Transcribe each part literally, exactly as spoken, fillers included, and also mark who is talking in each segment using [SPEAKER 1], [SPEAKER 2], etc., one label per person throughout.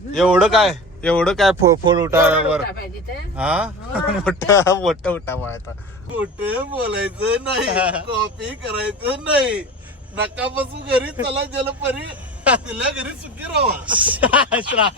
[SPEAKER 1] एवढं काय एवढं काय फोड उठावर हा मोठं मोठं उठा आता मोठे बोलायचं नाही कॉपी करायचं नाही नका बसू घरी चला जलपरी तिला घरी सुखी राहा.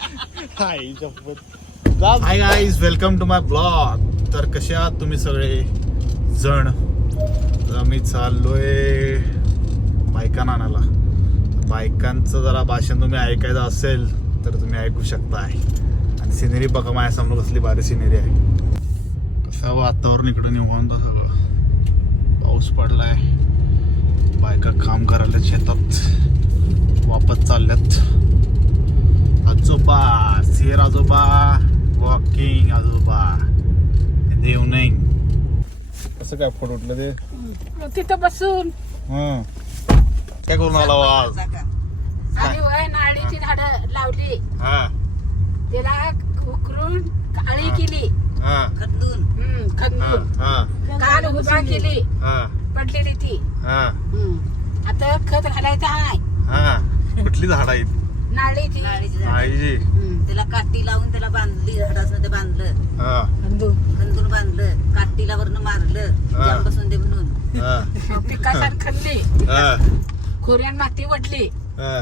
[SPEAKER 1] Hi guys welcome to my blog. तर कसे आहात तुम्ही सगळे जण. आम्ही चाललोय बायका आणायला. बायकांचं जरा भाषण तुम्ही ऐकायचं असेल तर तुम्ही ऐकू शकताय. आणि सिनेरी बघा माझ्या समोर कसली भारी सिनेरी आहे. कसं वातावरण इकडं निवांत सगळं. पाऊस पडलाय. बायका काम करायला शेतात वापस चालल्यात. आजोबा शेर आजोबा वॉकिंग आजोबा देव नाही. कसं काय फोड उठलं ते
[SPEAKER 2] तिथं बसून
[SPEAKER 1] हं काय करून आला आवाज.
[SPEAKER 2] आणि वय नाळीची झाडं लावली.
[SPEAKER 1] हा
[SPEAKER 2] तिला उकरून काळी केली.
[SPEAKER 1] हा
[SPEAKER 2] खंदून हम्म खंदून
[SPEAKER 1] हा
[SPEAKER 2] काल उभा केली.
[SPEAKER 1] हा
[SPEAKER 2] पडलेली ती.
[SPEAKER 1] हा
[SPEAKER 2] हम्म आता खत घालायचं आहे.
[SPEAKER 1] हा कुठली झाड आहेत.
[SPEAKER 2] नाळीची
[SPEAKER 1] आईजी
[SPEAKER 3] त्याला काठी लावून त्याला बांधली झाडासमध्ये बांधलं.
[SPEAKER 1] हा
[SPEAKER 2] खंदून
[SPEAKER 3] खंदून बांधलं काठीला वरनं मारलं जाऊन बसून दे म्हणून.
[SPEAKER 1] हा
[SPEAKER 2] पिकासार खणली.
[SPEAKER 1] हा
[SPEAKER 2] खोऱ्यान माती वडली.
[SPEAKER 1] हा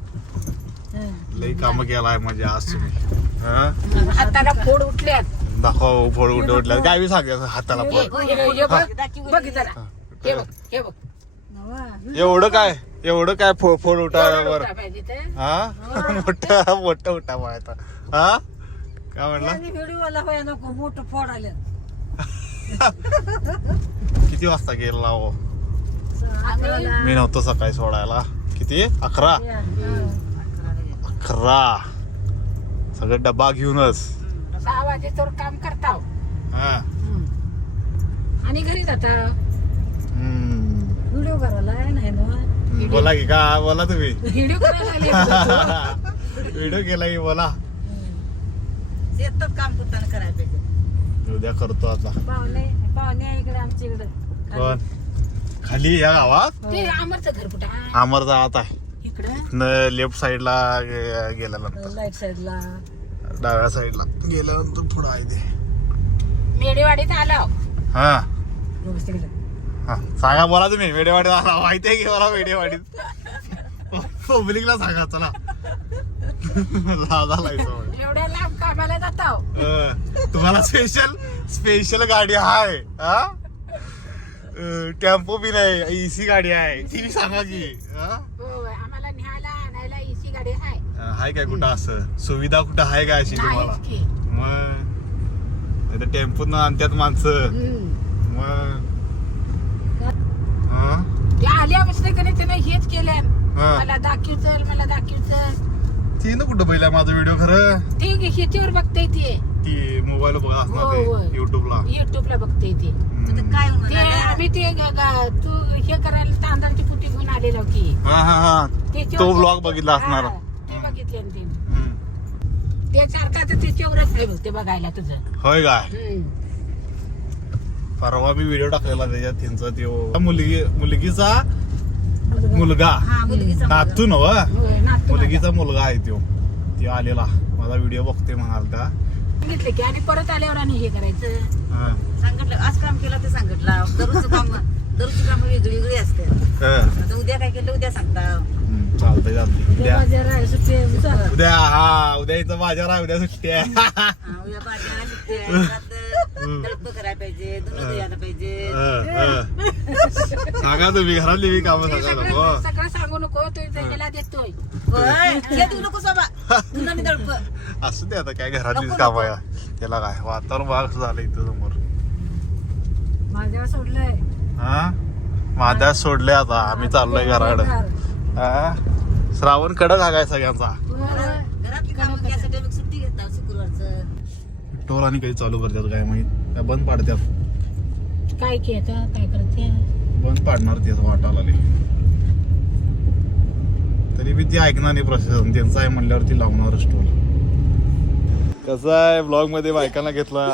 [SPEAKER 1] लई काम केलाय म्हणजे आज तुम्ही. हा
[SPEAKER 2] हाताला फोड उठल्यात.
[SPEAKER 1] दाखव फोड उठे उठल्या काय बी सांगायचं हाताला
[SPEAKER 2] हे
[SPEAKER 1] फोड.
[SPEAKER 2] हे बघ बघ जरा हे बघ हे बघ
[SPEAKER 1] एवढं काय एवढं काय फोड फोड उठावर
[SPEAKER 2] पाहिजे ते.
[SPEAKER 1] हा मोठं मोठं उठा आता. हा काय म्हणला
[SPEAKER 3] व्हिडिओला होय नको मोठं फोड आलं.
[SPEAKER 1] किती वाजता गेला हो.
[SPEAKER 2] आम्ही
[SPEAKER 1] मी नव्हतो सकाळी सोडायला. किती अकरा अकरा सगळं डब्बा घेऊनच
[SPEAKER 2] सहा वाजेतोवर काम करता
[SPEAKER 1] हा
[SPEAKER 2] आणि घरी जाता.
[SPEAKER 1] हम्म.
[SPEAKER 3] व्हिडिओ करायला नाही ना.
[SPEAKER 1] बोला की का बोला तुम्ही.
[SPEAKER 2] व्हिडिओ करायला
[SPEAKER 1] व्हिडिओ केला की बोला.
[SPEAKER 3] शेतात काम करताना करायला पाहिजे.
[SPEAKER 1] उद्या करतो आता.
[SPEAKER 3] पाहुणे पाहुणे इकडे आमच्या इकडे
[SPEAKER 1] पण खाली या गावात
[SPEAKER 2] ते अमरचं घर कुठं आहे?
[SPEAKER 1] अमर जात आहे.
[SPEAKER 2] इकडं
[SPEAKER 1] लेफ्ट साइडला गेल्यानंतर
[SPEAKER 3] लाईट साईडला
[SPEAKER 1] डाव्या साइडला गेल्यानंतर पुढं आहे ते.
[SPEAKER 2] मेडेवाडीत आलो.
[SPEAKER 1] हा
[SPEAKER 3] तिकडे
[SPEAKER 1] हा सांगा बोला तुम्ही. वेडेवाडीत आला माहिती आहे की मला. वेडेवाडीत पब्लिकला सांगा चला. लाजा लायचं
[SPEAKER 2] एवढ्या लांब कामाला जातो.
[SPEAKER 1] तुम्हाला स्पेशल स्पेशल गाडी आहे. हा टेम्पो बी नाही एसी गाडी आहे ती बी सांगा की.
[SPEAKER 2] हो आम्हाला न्यायला आणायला एसी गाडी आहे.
[SPEAKER 1] हाय काय कुठं असं सुविधा कुठं आहे काय अशी तुम्हाला.
[SPEAKER 2] नाहीच की.
[SPEAKER 1] मग टेम्पो न आणत्यात माणसं.
[SPEAKER 2] हम्म.
[SPEAKER 1] मग हा
[SPEAKER 2] ते आल्यापासून कधी त्यानं हेच केलं.
[SPEAKER 1] हा.
[SPEAKER 2] मला दाखव चल मला दाखव चल.
[SPEAKER 1] ती ना कुठं पहिला माझा व्हिडिओ खरं
[SPEAKER 2] ते ह्याच्यावर बघते ते
[SPEAKER 1] ती मोबाईल बघा
[SPEAKER 2] हो,
[SPEAKER 1] असणार
[SPEAKER 2] हो.
[SPEAKER 1] ते युट्यूबला.
[SPEAKER 2] युट्यूबला बघते ते.
[SPEAKER 3] काय
[SPEAKER 2] ते आम्ही ते ग- ग- तू हे करायला तांदळाची पुटी घेऊन आलेलो की
[SPEAKER 1] हा हा हा
[SPEAKER 2] त्याच्यावर
[SPEAKER 1] तो
[SPEAKER 2] ते-
[SPEAKER 1] ब्लॉग बघितला असणार.
[SPEAKER 2] हा, ते बघितले ना ते.
[SPEAKER 1] हम्म.
[SPEAKER 2] ते सारखा तर त्याच्यावरच आहे बघ ते बघायला तुझं.
[SPEAKER 1] होय काय.
[SPEAKER 2] हम्म.
[SPEAKER 1] परवा मी व्हिडिओ टाकलेला त्याच्यात त्यांचा त्यो मुलगी मुलगीचा मुलगा
[SPEAKER 3] हा मुलगीचा
[SPEAKER 1] नातू नव
[SPEAKER 2] होय, नातू
[SPEAKER 1] मुलगीचा मुलगा आहे त्यो. त्यो आलेला माझा व्हिडिओ बघते म्हणाल का.
[SPEAKER 2] सांगितलं की आणि परत आल्यावर आणि हे करायचं.
[SPEAKER 1] हा.
[SPEAKER 3] सांगितलं आज काम केलं ते सांगितलं. दररोजचं काम दररोजची काम वेगळी वेगळी असतात.
[SPEAKER 1] हा.
[SPEAKER 3] आता उद्या काय केलं उद्या सांगता.
[SPEAKER 1] हम्म, चालतंय चालतंय उद्या
[SPEAKER 3] उद्या
[SPEAKER 1] उद्या हा उद्या इथं बाजार आहे. उद्या सुट्टी आहे.
[SPEAKER 3] भाज्या सुट्ट्या दळप करायला पाहिजे धुणं द्यायला पाहिजे.
[SPEAKER 1] हा, हा. सांगा तुम्ही घरातली बी कामं
[SPEAKER 2] ते
[SPEAKER 1] सांगा
[SPEAKER 2] सगळं
[SPEAKER 1] नको.
[SPEAKER 2] सगळं सांगू नको तू ह्याला देतोय.
[SPEAKER 3] होय, हे देऊ नको सोबा धुणं आणि दळप.
[SPEAKER 1] असू दे आता काय घरातलीच काम आहे. त्याला काय वातावरण बघा कसं झालं इथं समोर.
[SPEAKER 3] माझ्या सोडलंय.
[SPEAKER 1] हा माझ्या सोडले आता आम्ही चाललोय घराकडे. हा श्रावण कडक हा काय सगळ्यांचा.
[SPEAKER 3] घरातली कामं घ्यायसाठी आम्ही सुट्टी घेतात शुक्रवारचं.
[SPEAKER 1] टोल आणि काही चालू करतात काय माहित काय बंद पाडतात.
[SPEAKER 2] काय केलं काय करते.
[SPEAKER 1] बंद पाडणार ते असं वाटायला लागले. तरी बी ती ऐकणार नाही प्रशासन. त्यांचं आहे म्हणल्यावर ती लावणारच टोल. कसं आहे ब्लॉग मध्ये बायकांना घेतलं.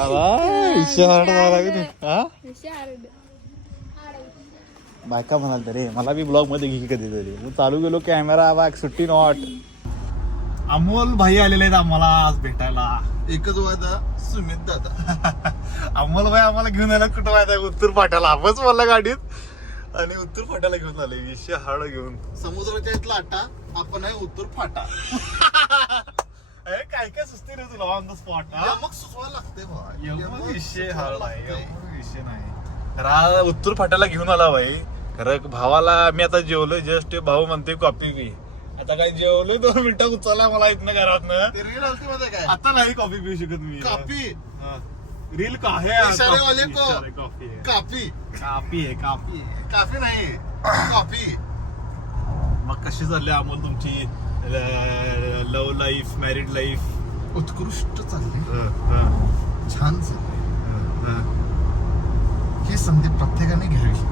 [SPEAKER 1] बायका म्हणाल रे मला बी ब्लॉग मध्ये घे कधीतरी. मग चालू गेलो कॅमेरा बाग सुट्टी नॉट अमोल भाई आलेले आहेत आम्हाला आज भेटायला.
[SPEAKER 4] एकच वादा सुमित दादा.
[SPEAKER 1] अमोल भाई आम्हाला घेऊन आला कुठं माहिती आहे उत्तर फाट्याला. आपच बोलला गाडीत आणि उत्तर फाट्याला घेऊन आले विषय हाड घेऊन.
[SPEAKER 4] समुद्राच्या इथला आटा आपण आहे उत्तर फाटा.
[SPEAKER 1] अरे काय काय सुचते रे तुला ऑन द स्पॉट.
[SPEAKER 4] मग सुचवायला लागते बा.
[SPEAKER 1] एवढं विषय हाड आहे एवढं विषय नाही. रा उत्तर फाट्याला घेऊन आला भाई. खरं भावाला मी आता जेवलोय जस्ट. भाऊ म्हणते कॉफी पी. आता काय जेवलोय दोन मिनिटं उचलला मला इथनं घरातनं.
[SPEAKER 4] ते रील आलती मध्ये काय
[SPEAKER 1] आता नाही कॉफी पिऊ शकत मी.
[SPEAKER 4] कापी
[SPEAKER 1] रील का है
[SPEAKER 4] इशारे वाले को
[SPEAKER 1] कॉफी है
[SPEAKER 4] कापी
[SPEAKER 1] काफी आहे काफी आहे.
[SPEAKER 4] काफी नाही कॉफी.
[SPEAKER 1] मग कशी चालली अमोल तुमची लव्ह लाईफ मॅरिड लाईफ.
[SPEAKER 4] उत्कृष्ट चालली छान चालली. ही संधी प्रत्येकाने घ्यावी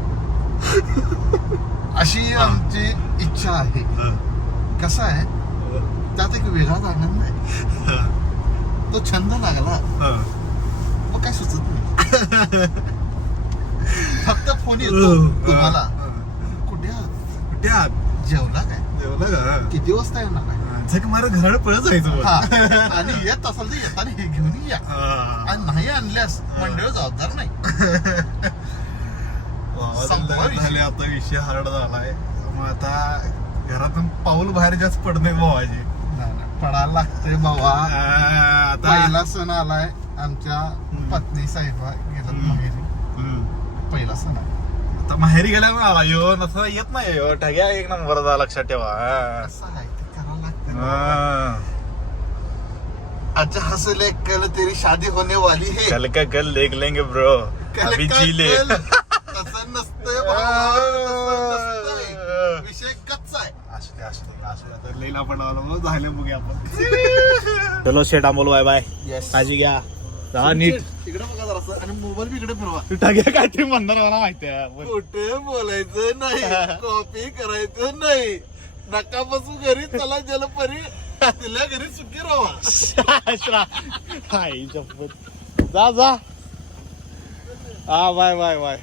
[SPEAKER 4] अशी आमची इच्छा आहे. कसं आहे त्यात एक वेगळाच आनंद आहे. तो छंद लागला मग काय सुचत नाही. फक्त फोन येतो तुम्हाला. कुठे आहात?
[SPEAKER 1] कुठे आहात?
[SPEAKER 4] जेवला काय?
[SPEAKER 1] जेवलं का?
[SPEAKER 4] किती वाजता येणार आहे?
[SPEAKER 1] झक मार घराड पळत जायचं.
[SPEAKER 4] हा. आणि येत असेल तर येताना हे घेऊन या. आणि नाही आणल्यास मंडळ जबाबदार नाही. संपला विषय.
[SPEAKER 1] झाले आता विषय हार्ड झालाय. मग आता घरातून पाऊल बाहेर जास्त पडणे भावाचे.
[SPEAKER 4] नाही, नाही. पडायला लागतंय बाबा.
[SPEAKER 1] आता
[SPEAKER 4] पहिला सण आलाय आमच्या पत्नी साहेबा गेला माहेरी. पहिला सण आहे.
[SPEAKER 1] आता माहेरी गेल्यामुळे आला यो नसं येत नाही यो. ठग्या एक नंबर जा लक्षात ठेवा.
[SPEAKER 4] कसं आहे ते करावं लागतं.
[SPEAKER 1] हा.
[SPEAKER 4] अच्छा हंसले कल तेरी शादी होने वाली है.
[SPEAKER 1] कल का कल देख लेंगे ब्रो.
[SPEAKER 4] कल
[SPEAKER 1] अभी
[SPEAKER 4] का
[SPEAKER 1] जी ले.
[SPEAKER 4] कल. तसं नसतंय बाबा, तसं नसतंय. विषय कच्चा आहे.
[SPEAKER 1] असू दे असू दे असू दे. आता लईला पण आलो मग झाले बघूया आपण. चलो शेट आंबोल बाय बाय. काळजी घ्या. जा नीट.
[SPEAKER 4] तिकडे बघा जरा आणि मोबाईल बी इकडे फिरवा.
[SPEAKER 1] तू टाक्या काय ते म्हणणार मला माहिती आहे.
[SPEAKER 4] कुठे बोलायचं नाही. कॉपी करायचं नाही. नका बसू घरी. चला जलपरी तिला घरी सुखी राहा.
[SPEAKER 1] आई शपथ. जा जा. हा बाय बाय बाय.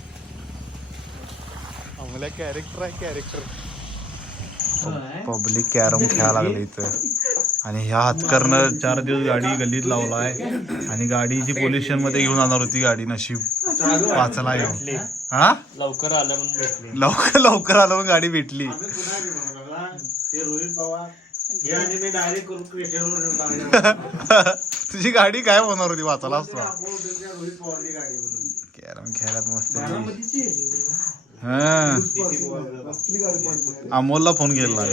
[SPEAKER 1] आम्हाला कॅरेक्टर आहे कॅरेक्टर. पब्लिक कॅरम खेळायला लागले इथं. आणि ह्या हातकरनं चार दिवस गाडी गल्लीत लावलाय. आणि गाडीची पोल्युशन स्टेशन मध्ये घेऊन जाणार होती गाडी. नशीब वाचला येऊ. हा
[SPEAKER 5] लवकर आलं म्हणून भेटली.
[SPEAKER 1] लवकर लवकर आलं म्हणून गाडी भेटली. तुझी गाडी काय होणार होती वाचायला असतो. कॅरम खेळात मस्त. हा अमोलला फोन केला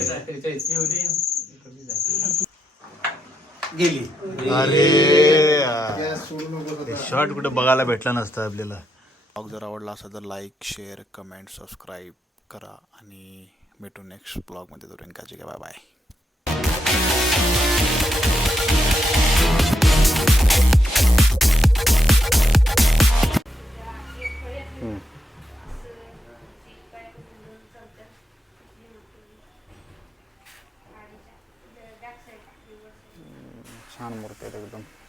[SPEAKER 5] गेली.
[SPEAKER 1] अरे शॉर्ट कुठे बघायला भेटला नसतं आपल्याला. ब्लॉग जर आवडला असेल तर लाईक शेअर कमेंट सबस्क्राईब करा आणि भेटू नेक्स्ट ब्लॉगमध्ये. तो काळजी घ्या. Bye bye. छान मूर्ती आहेत एकदम.